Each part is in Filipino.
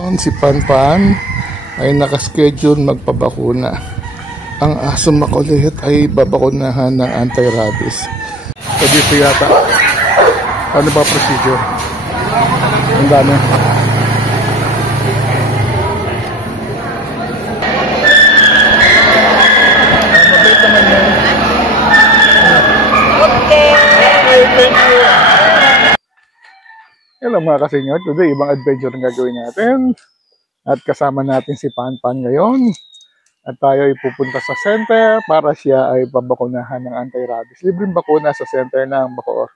Si Panpan ay nakaschedule magpabakuna. Ang aso makulit ay babakunahan ng anti-rabies. So dito yata, ano ba procedure? Ang dami. Mabait naman yun. Okay, thank you. Hello mga kasenyor, today ibang adventure ang gagawin natin. At kasama natin si Panpan ngayon. At tayo ay pupunta sa center para siya ay pabakunahan ng anti-rabies. Libreng bakuna sa center ng Bacoor.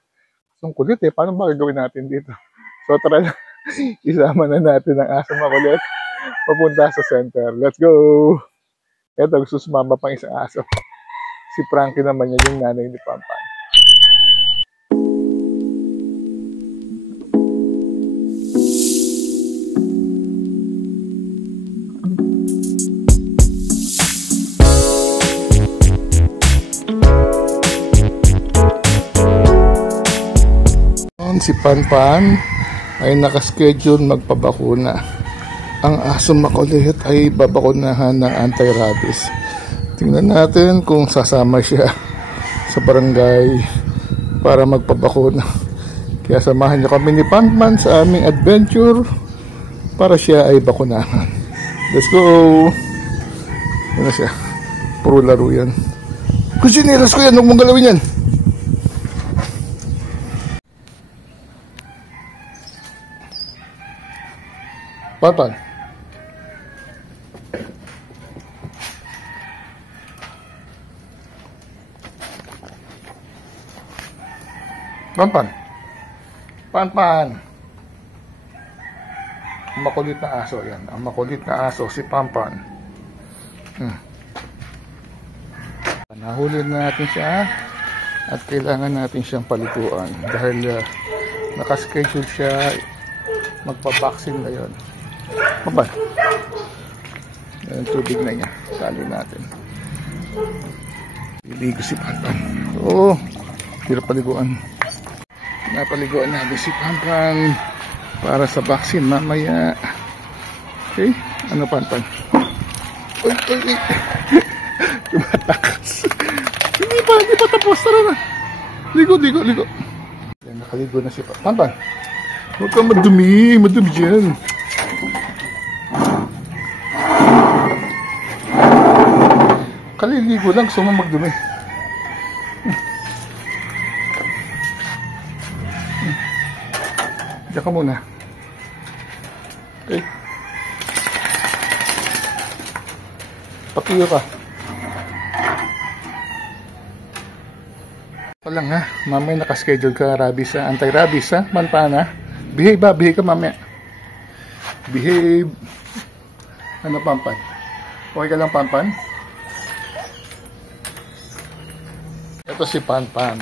Ang kulit paano ba gagawin natin dito? So tara na, isama na natin ang aso makulit papunta sa center. Let's go! Eto, gusto sumama pang isang aso. Si Frankie naman yan, yung nanay ni Panpan. Si Panpan ay nakaschedule magpabakuna. Ang aso makulit ay babakunahan ng anti-rabies. Tingnan natin kung sasama siya sa barangay para magpabakuna. Kaya samahan niyo kami ni Panpan sa aming adventure para siya ay bakunahan. Let's go! Ano siya? Puro laro yan. Kusiniras ko yan, huwag mong galawin yan. Panpan. Panpan. Panpan. Makulit na aso yan. Ang makulit na aso si Panpan. Nahuli na natin siya at kailangan natin siyang paliguan dahil nakaschedule siya magpa-vaccine ngayon. Panpan. Yung tubig na niya. Sali natin. Iligo si Panpan. Oo. Hirap paliguan. Napaliguan natin si Panpan para sa vaccine mamaya. Okay? Ano Panpan? Uy, uy, uy. Tumatakas. Hindi pa tapos. Tara na. Ligo. Yan, nakaligo na si Panpan. Huwag kang madumi dyan. Kaliligo lang, gusto mo magdumi. Diyan ka muna. Okay. Papiyo ka. Walang ha, mamaya nakaschedule ka rabies ha, anti-rabies ha, Panpan ha. Behave ka mamaya. Behave. Ano Panpan? Okay ka lang Panpan? Ito si Panpan.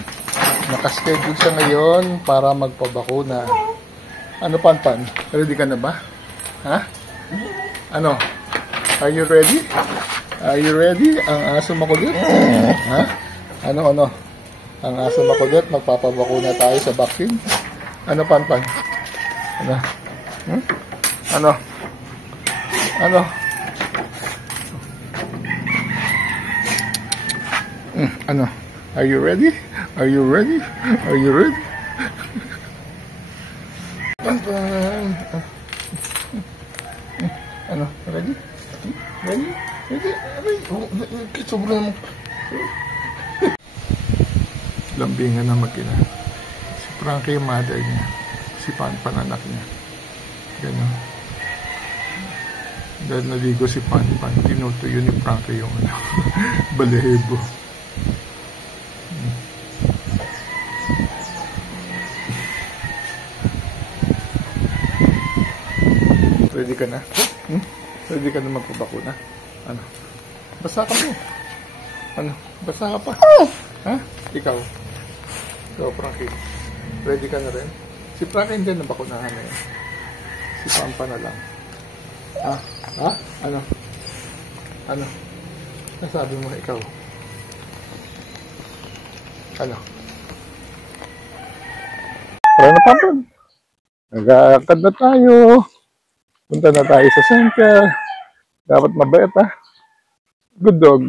Nakaschedule siya ngayon para magpabakuna. Ano Panpan? Ready ka na ba? Ha? Ano? Are you ready? Are you ready? Ang aso makulit? Ha? Ano? Ang aso makulit, magpapabakuna tayo sa vaccine. Ano Panpan? Ano? Ano? Ano? Are you ready? Are you ready? Are you ready? Panpan. Ano? Ready? Ready? Sobrang lambingan na makina. Si Frankie yung mother niya. Si Panpan anak niya. Gano'n. Dahil naligo si Panpan, tinutuyo ni Frankie yung balahibo. Ready ka na? Ready ka na magpabakuna? Ano? Basa ka mo. Ano? Basa ka pa? Ha? Ikaw, Frankie. Ready ka na rin? Si Frankie hindi na bakunahan na yun. Si Panpan na lang. Ha? Ano? Nasabi mo ikaw? Ano? Tara na Panpan. Nag-aakad na tayo. Punta na tayo sa center. Dapat mabait ha. Good dog.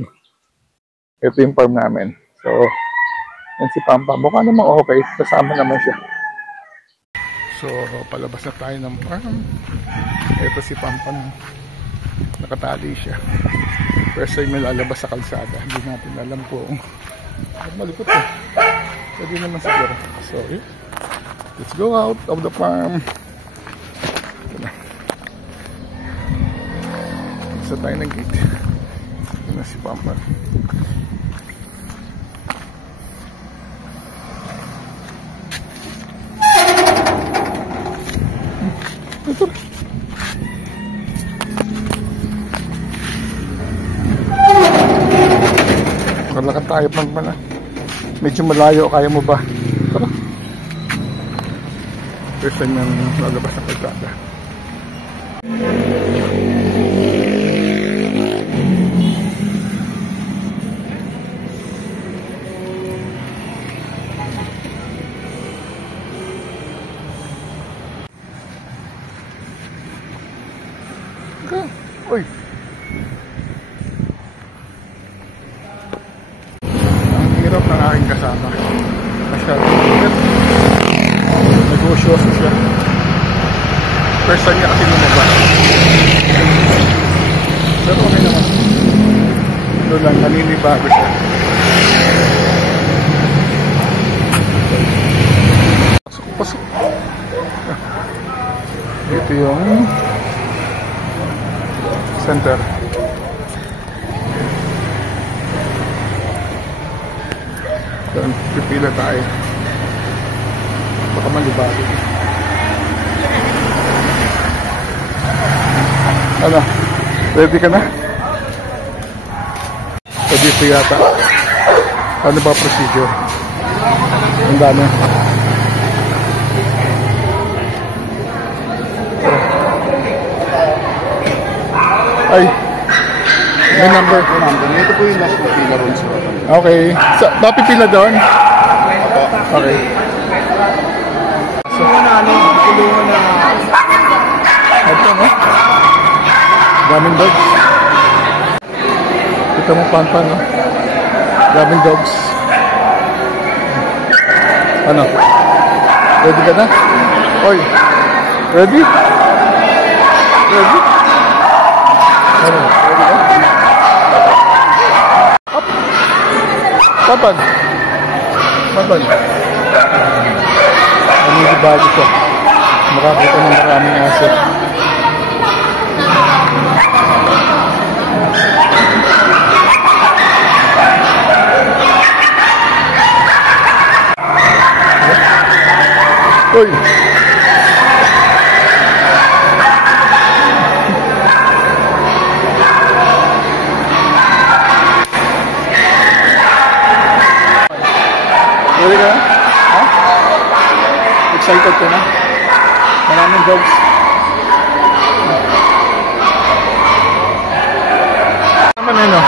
Ito yung farm namin. So, yan si Pampa. Mukha namang okay. Kasama naman siya. So, palabas na tayo ng farm. Ito si Pampa. Nakatali siya. First time may lalabas sa kalsada. Hindi natin alam kung malikot eh. Pwede naman siguro. So, let's go out of the farm. Isa tayo ng gate. Ito na si Pampa. Ito na. Maglakad tayo pala. Medyo malayo. Kaya mo ba? Tara. First time yung lalabas ng kalsada. Uy! Ang hirap ng aking kasama. Masyadong hirap. Negosyoso siya. First time niya kasi lumabas. Pero okay naman. Ito lang, naninibago siya. Pasok. Ito yung center. Doon, pipila tayo. Baka malibago. Ano? Ready ka na? So dito yata. Ano ba procedure? Ang dami. Ay, may number. Ito po yung last pipila ron sa Okay. So, mapipila doon? Okay. So, tulungan na. Ito mo? Daming dogs. Ito mo Pampa, no? Daming dogs. Ano? Ready ka na? Oy. Ready? Ready? Ano? Ready ka? Up. Papan. Papan. Naninibago siya. Makakita ng maraming aso. Uy! Ready ka na? Ha? Excited ka na? Maraming dogs. Naman ano?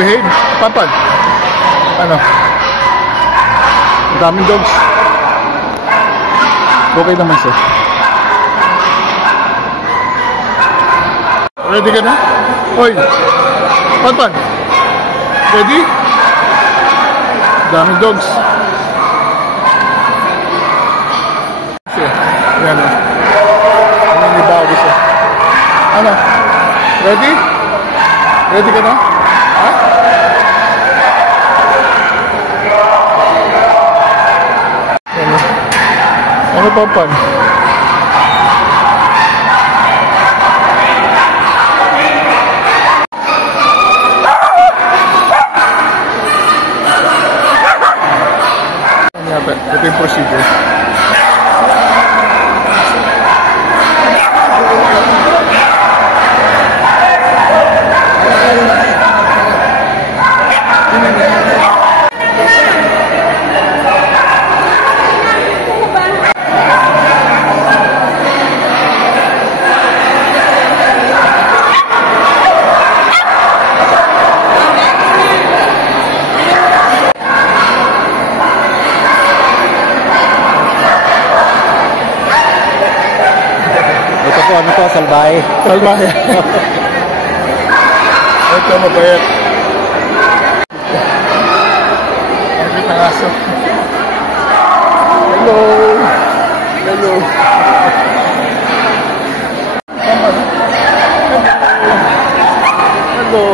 Behave? Papad? Ano? Daming dogs. Okay naman siya. Ready ka na? Hoy! Papad! Ready? Daming dogs. Yan o. Naninibago siya. Ano? Ready? Ready ka na? Ha? Ano? Ano pa pan? Ano yata? Ito yung procedure. salbahe. Salbahe. Ito mabait. Bakit ang aso? Hello. Hello. Hello.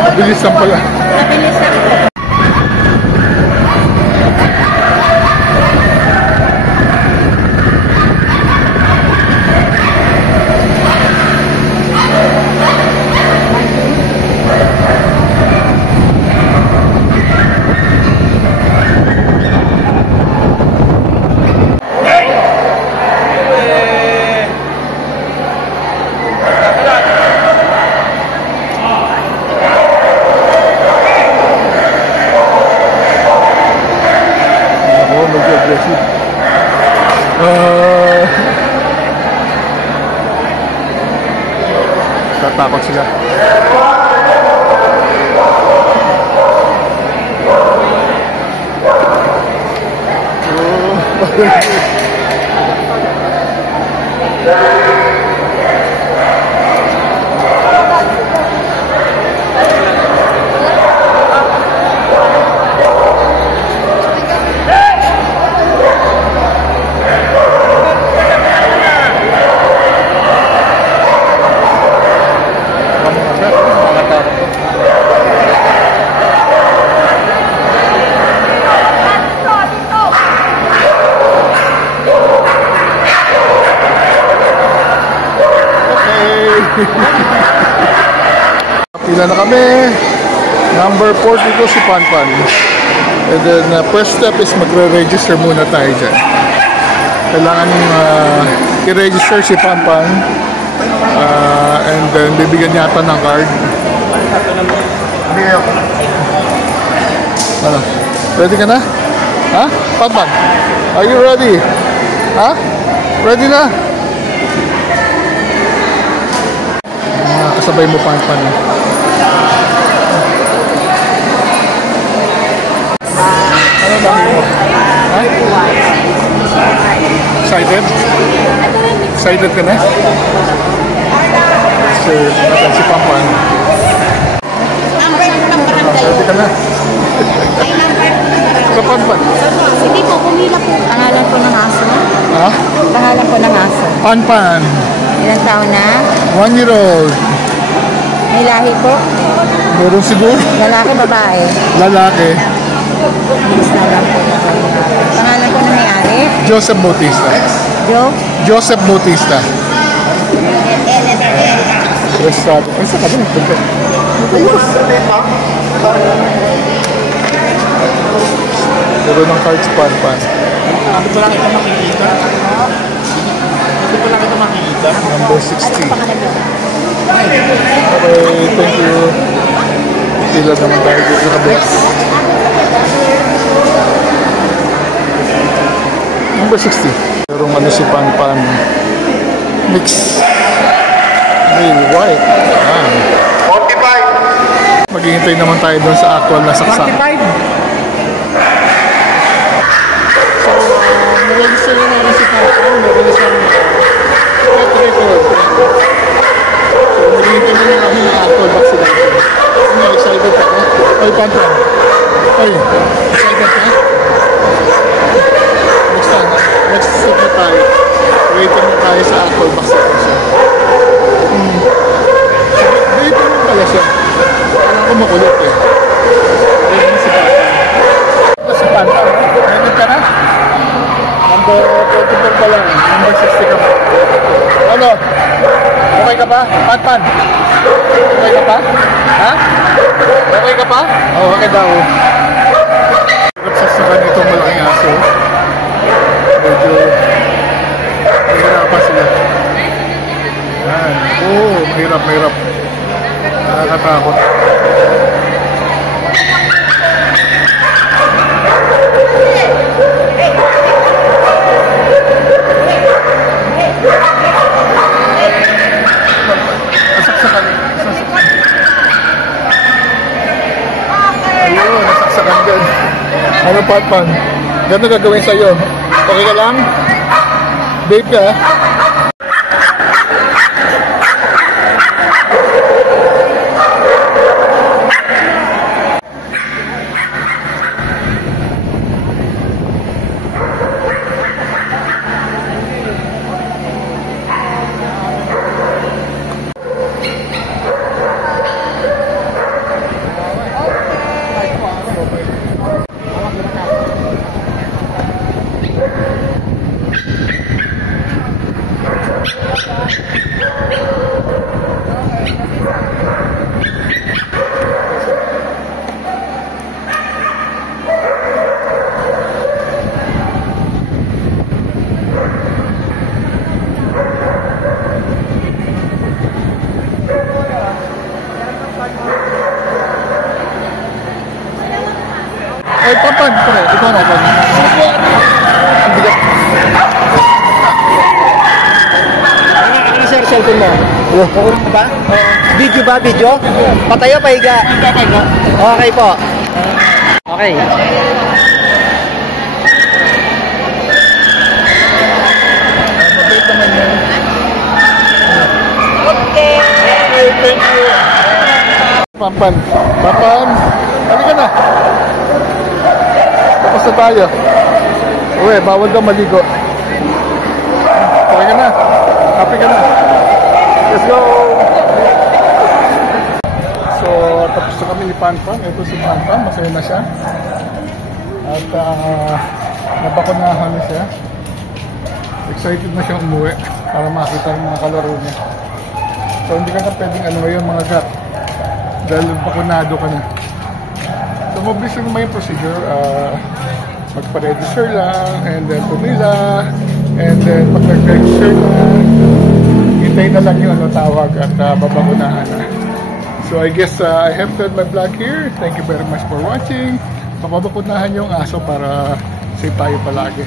Mabilis lang pala. Mabilis lang. Tatakot sila. Pila na kami. Number 42 si Panpan. And then first step is magre-register muna tayo dyan. Kailangan i-register si Panpan. And then bibigyan niya ata ng card. Ano? Ready ka na? Ha? Panpan? Are you ready? Ha? Ready na? Kasabay mo Panpan. Ano dami mo? Ha? Excited? Excited ka na? Sir, natin si Panpan. Ready ka na? Sa Panpan? Hindi po, pumila po. Pangalan po ng aso. Ha? Pangalan po ng aso. Panpan. Ilang taon na? 1 year old. May lahi po? Meron siguro? Lalaki, babae? Lalaki. Mix na lang po. Pangalan po ng may-ari? Joseph Bautista. Joe? Joseph Bautista. Restado. Ay, saan ka ba nagpunta? Pero ng cards Panpan. Ano pa lang ito makikita? Ano pa lang ito makikita? Number 60. Okay, thank you. Pila naman tayo dito sa kabila. Number 60. Merong ano si Panpan. Mix. Real white. Ayan. 45. Maghihintay naman tayo doon sa actual na saksak. 45. So, register na natin si Panpan. Meron siyang pet record. So, Pantan. Ay, excited ka? Next step na tayo. Waiting na tayo sa Apple vaccination. Waiting na pala siya. Alam ko makulit eh. Waiting si Pantan. Ito si Pantan. Ayun ka na? Number 44 pa lang. Number 60 ka pa. Ano? Okay ka pa? Pantan? Okay ka pa? Ha? Okay ka pa? Oo, okay daw. Nagsasakan itong malaking aso. Medyo mahirapan sila. Yan. Oo, mahirap. Nakakatakot. Nasaksakan. Ayun, nasaksakan dyan. Ano, Patman? Gano'n gagawin sa'yo? Okay ka lang? Babe ka? Ay, Papan, pre, ikaw na, Papan. Ang bigat. Ano sir, cellphone mo? Okay Ba? Video ba? Video? Patayo, pahiga? Okay po. Okay. Mabait naman yan. Okay. Okay, thank you. Papan, halika na. Tapos na tayo. Uwe, bawal daw maligo. Okay ka na. Happy ka na. Let's go. So, tapos na kami ni Panpan. Ito si Panpan. Masaya na siya. At nabakunahan na siya. Excited na siya umuwi para makita yung mga kalaro niya. So, hindi ka na pwedeng ano ngayon mga gat. Dahil bakunado ka na. So, mabilis yung may procedure. Magpa-register lang, and then pumila, and then pag nag-register na, hintayin na lang yung tawag at babakunahan na. So, I guess I have to end my vlog here. Thank you very much for watching. Pababakunahan yung aso para safe tayo palagi.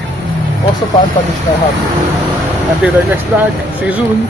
Also, Panpan is now happy. Until our next vlog, see you soon!